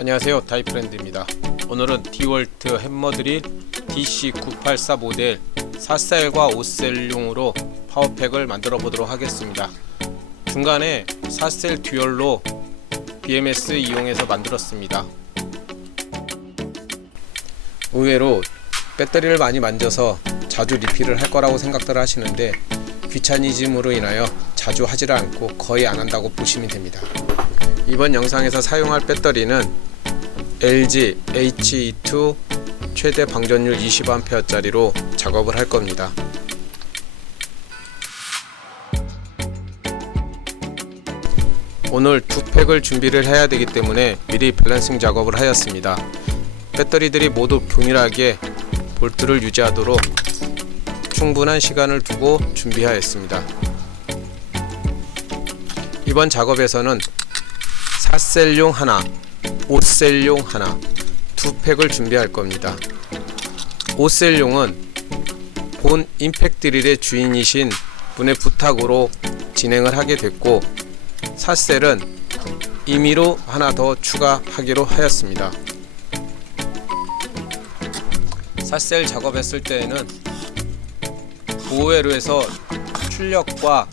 안녕하세요, 다이프렌드입니다. 오늘은 디월트 햄머드릴 DC984 모델 4셀과 5셀용으로 파워팩을 만들어 보도록 하겠습니다. 중간에 4셀 듀얼로 BMS 이용해서 만들었습니다. 의외로 배터리를 많이 만져서 자주 리필을 할 거라고 생각들 하시는데 귀차니즘으로 인하여 자주 하지를 않고 거의 안 한다고 보시면 됩니다. 이번 영상에서 사용할 배터리는 LG HE2 최대 방전율 20A짜리로 작업을 할 겁니다. 오늘 두 팩을 준비를 해야 되기 때문에 미리 밸런싱 작업을 하였습니다. 배터리들이 모두 균일하게 볼트를 유지하도록 충분한 시간을 두고 준비하였습니다. 이번 작업에서는 4셀용 하나, 5셀용 하나, 두 팩을 준비할 겁니다. 5셀용은 본 임팩 드릴의 주인이신 분의 부탁으로 진행을 하게 됐고, 4셀은 임의로 하나 더 추가하기로 하였습니다. 4셀 작업했을 때에는 보호회로에서 출력과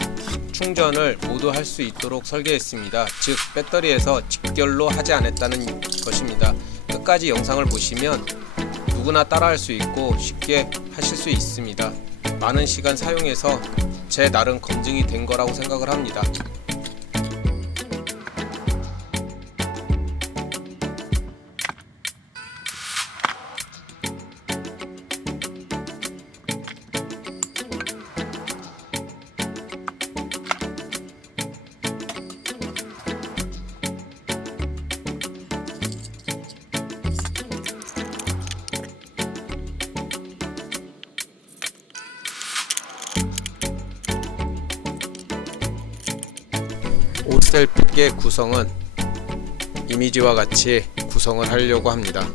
충전을 모두 할 수 있도록 설계했습니다. 즉 배터리에서 직결로 하지 않았다는 것입니다. 끝까지 영상을 보시면 누구나 따라할 수 있고 쉽게 하실 수 있습니다. 많은 시간 사용해서 제 나름 검증이 된 거라고 생각을 합니다. 셀 팩의 구성은 이미지와 같이 구성을 하려고 합니다.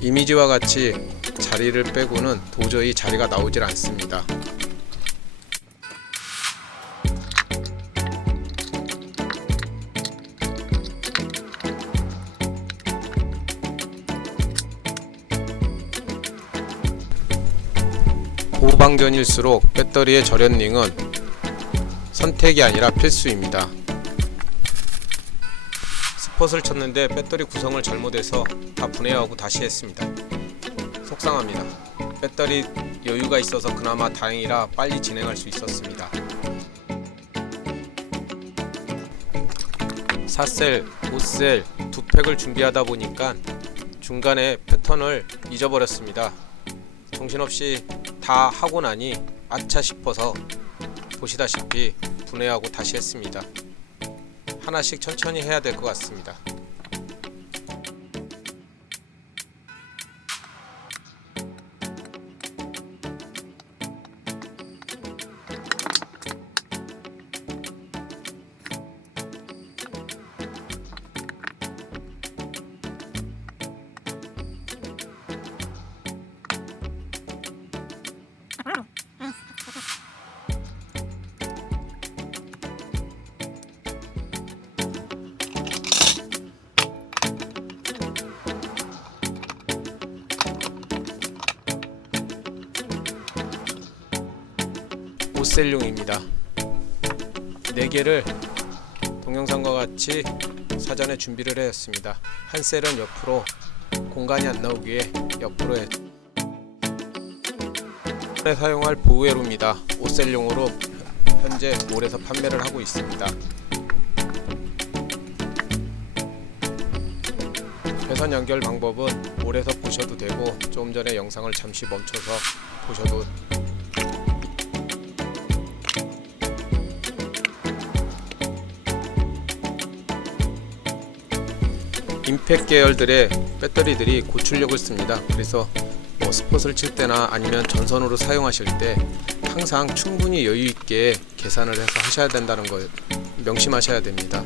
이미지와 같이 자리를 빼고는 도저히 자리가 나오질 않습니다. 고방전일수록 배터리의 절연링은 선택이 아니라 필수입니다. 스폿을 쳤는데 배터리 구성을 잘못해서 다 분해하고 다시 했습니다. 속상합니다. 배터리 여유가 있어서 그나마 다행이라 빨리 진행할 수 있었습니다. 4셀, 5셀 두 팩을 준비하다 보니까 중간에 패턴을 잊어버렸습니다. 정신없이 다 하고 나니 아차 싶어서 보시다시피 분해하고 다시 했습니다. 하나씩 천천히 해야 될 것 같습니다. 셀용입니다. 4개를 동영상과 같이 사전에 준비를 했습니다. 한 셀은 옆으로 공간이 안 나오기 위해 옆으로 사용할 보호회로입니다. 5셀용으로 현재 몰에서 판매를 하고 있습니다. 배선 연결 방법은 몰에서 보셔도 되고 조금 전에 영상을 잠시 멈춰서 보셔도 임팩 계열들의 배터리들이 고출력을 씁니다. 그래서 스폿을 칠 때나 아니면 전선으로 사용하실 때 항상 충분히 여유있게 계산을 해서 하셔야 된다는 걸 명심하셔야 됩니다.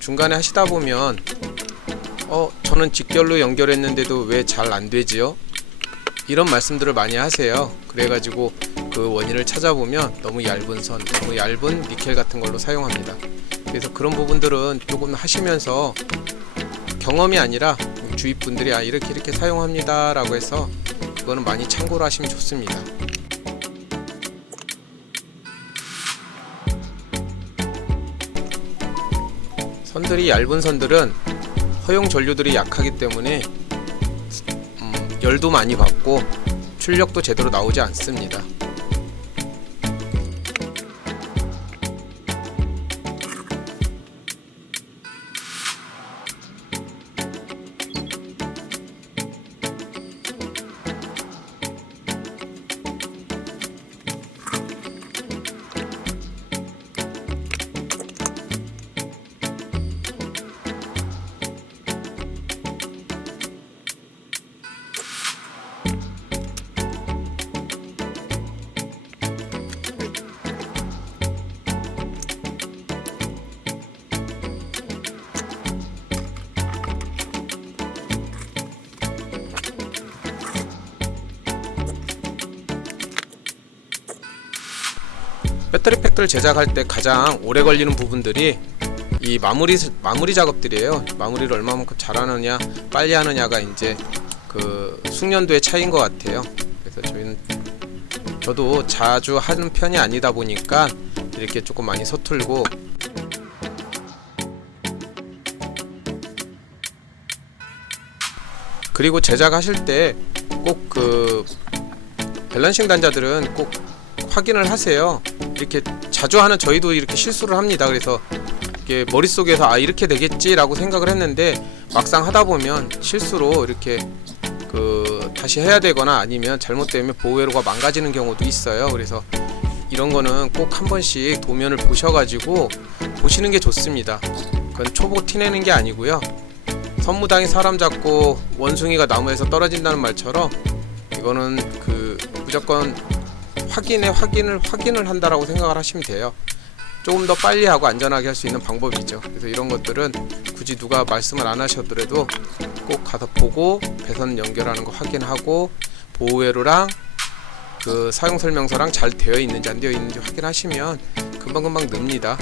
중간에 하시다 보면 저는 직결로 연결했는데도 왜 잘 안되지요? 이런 말씀들을 많이 하세요. 그래가지고 그 원인을 찾아보면 너무 얇은 선, 너무 얇은 니켈 같은 걸로 사용합니다. 그래서 그런 부분들은 조금 하시면서 경험이 아니라 주위 분들이 이렇게 사용합니다 라고 해서 그거는 많이 참고를 하시면 좋습니다. 선들이 얇은 선들은 허용 전류들이 약하기 때문에 열도 많이 받고 출력도 제대로 나오지 않습니다. 배터리 팩들 제작할 때 가장 오래 걸리는 부분들이 이 마무리 작업들이에요. 마무리를 얼마만큼 잘하느냐 빨리 하느냐가 이제 그 숙련도의 차이인 것 같아요. 그래서 저도 자주 하는 편이 아니다 보니까 이렇게 조금 많이 서툴고, 그리고 제작하실 때 꼭 그 밸런싱 단자들은 꼭 확인을 하세요. 이렇게 자주 하는 저희도 이렇게 실수를 합니다. 그래서 이게 머릿속에서 이렇게 되겠지 라고 생각을 했는데 막상 하다 보면 실수로 이렇게 다시 해야 되거나 아니면 잘못되면 보호회로가 망가지는 경우도 있어요. 그래서 이런 거는 꼭 한 번씩 도면을 보셔가지고 보시는 게 좋습니다. 그건 초보 티내는 게 아니고요. 선무당이 사람 잡고 원숭이가 나무에서 떨어진다는 말처럼 이거는 무조건 확인을 한다라고 생각을 하시면 돼요. 조금 더 빨리 하고 안전하게 할 수 있는 방법이죠. 그래서 이런 것들은 굳이 누가 말씀을 안 하셔더라도 꼭 가서 보고 배선 연결하는 거 확인하고 보호회로랑 그 사용 설명서랑 잘 되어 있는지 안 되어 있는지 확인하시면 금방금방 늡니다.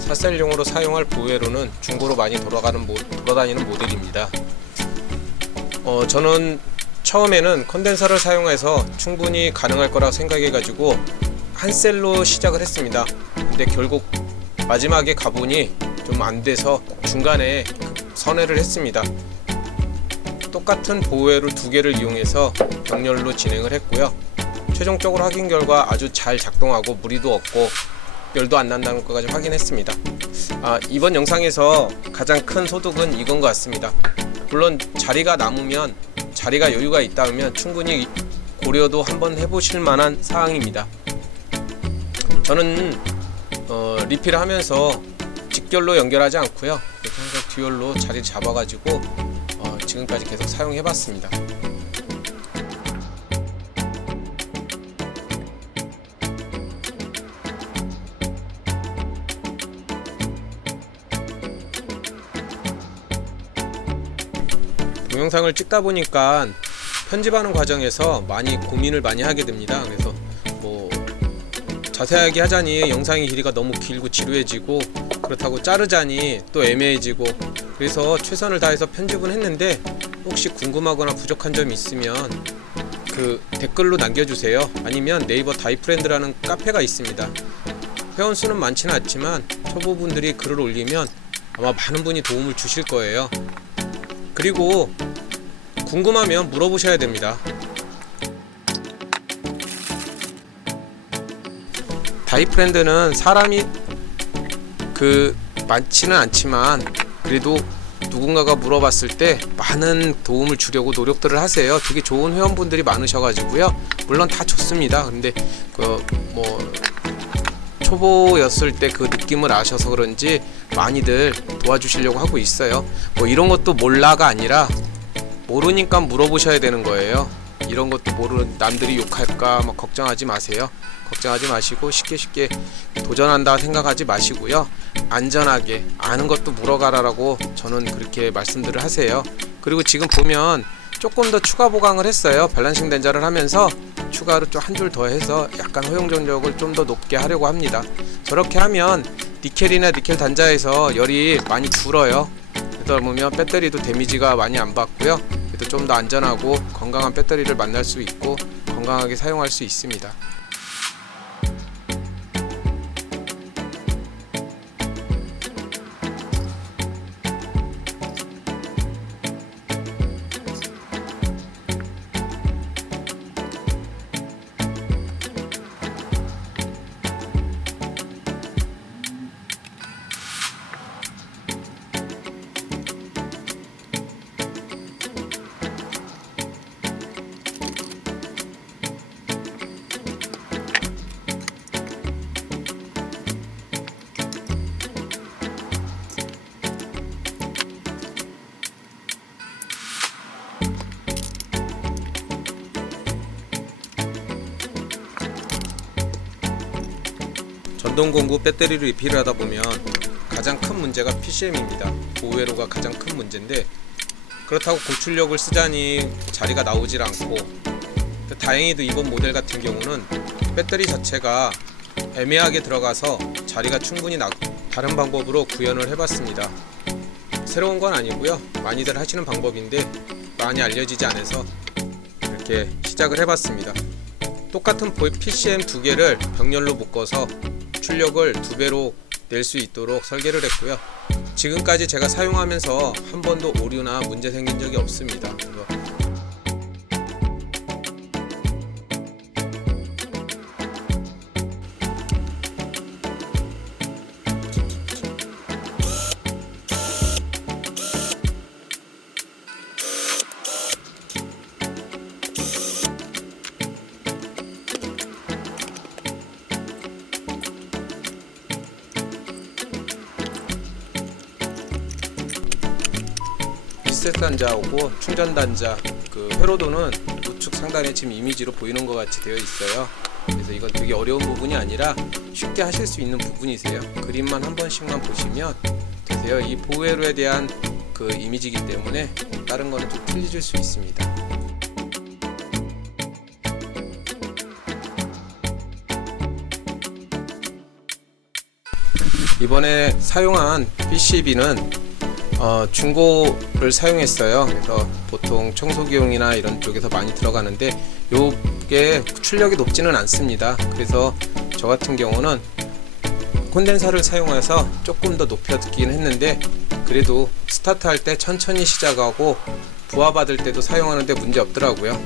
사셀용으로 사용할 보호회로는 중고로 많이 돌아다니는 모델입니다. 저는 처음에는 컨덴서를 사용해서 충분히 가능할 거라 생각해가지고 한 셀로 시작을 했습니다. 근데 결국 마지막에 가보니 좀 안 돼서 중간에 선회를 했습니다. 똑같은 보호회로 2개를 이용해서 병렬로 진행을 했고요. 최종적으로 확인 결과 아주 잘 작동하고 무리도 없고 열도 안 난다는 것까지 확인했습니다. 이번 영상에서 가장 큰 소득은 이건 것 같습니다. 물론 자리가 남으면, 자리가 여유가 있다면 충분히 고려도 한번 해보실 만한 사항입니다. 저는 리필을 하면서 직결로 연결하지 않고요, 이렇게 항상 듀얼로 자리를 잡아가지고 지금까지 계속 사용해봤습니다. 동영상을 찍다 보니까 편집하는 과정에서 고민을 많이 하게 됩니다. 그래서 자세하게 하자니 영상의 길이가 너무 길고 지루해지고, 그렇다고 자르자니 또 애매해지고, 그래서 최선을 다해서 편집은 했는데 혹시 궁금하거나 부족한 점이 있으면 댓글로 남겨주세요. 아니면 네이버 다이프렌드라는 카페가 있습니다. 회원 수는 많지는 않지만 초보분들이 글을 올리면 아마 많은 분이 도움을 주실 거예요. 그리고 궁금하면 물어보셔야 됩니다. 다이프렌드는 사람이 많지는 않지만 그래도 누군가가 물어봤을 때 많은 도움을 주려고 노력들을 하세요. 되게 좋은 회원분들이 많으셔가지고요. 물론 다 좋습니다. 근데 초보였을 때 그 느낌을 아셔서 그런지 많이들 도와주시려고 하고 있어요. 이런 것도 몰라가 아니라 모르니까 물어보셔야 되는 거예요. 이런 것도 모르는 남들이 욕할까 걱정하지 마세요. 걱정하지 마시고 쉽게 도전한다 생각하지 마시고요. 안전하게 아는 것도 물어가라라고 저는 그렇게 말씀들을 하세요. 그리고 지금 보면 조금 더 추가 보강을 했어요. 밸런싱 단자를 하면서 추가로 좀 한 줄 더 해서 약간 허용 전력을 좀 더 높게 하려고 합니다. 저렇게 하면 니켈이나 니켈 단자에서 열이 많이 줄어요. 그러다 보면 배터리도 데미지가 많이 안 받고요. 그래도 좀 더 안전하고 건강한 배터리를 만날 수 있고 건강하게 사용할 수 있습니다. 전동 공구 배터리를 리필을 하다 보면 가장 큰 문제가 PCM입니다. 보호회로가 가장 큰 문제인데, 그렇다고 고출력을 쓰자니 자리가 나오질 않고, 다행히도 이번 모델 같은 경우는 배터리 자체가 애매하게 들어가서 자리가 충분히 나고 다른 방법으로 구현을 해봤습니다. 새로운 건 아니고요, 많이들 하시는 방법인데 많이 알려지지 않아서 이렇게 시작을 해봤습니다. 똑같은 PCM 두 개를 병렬로 묶어서 출력을 2배로 낼 수 있도록 설계를 했고요. 지금까지 제가 사용하면서 한 번도 오류나 문제 생긴 적이 없습니다. 그래서 리셋 단자하고 충전 단자, 그 회로도는 우측 상단에 지금 이미지로 보이는 것 같이 되어 있어요. 그래서 이건 되게 어려운 부분이 아니라 쉽게 하실 수 있는 부분이세요. 그림만 한 번씩만 보시면 되세요. 이 보호회로에 대한 그 이미지이기 때문에 다른 거는 좀 틀리실 수 있습니다. 이번에 사용한 PCB는 중고를 사용했어요. 그래서 보통 청소기용이나 이런 쪽에서 많이 들어가는데 요게 출력이 높지는 않습니다. 그래서 저 같은 경우는 콘덴서를 사용해서 조금 더 높여듣긴 했는데, 그래도 스타트 할 때 천천히 시작하고 부하 받을 때도 사용하는데 문제 없더라고요.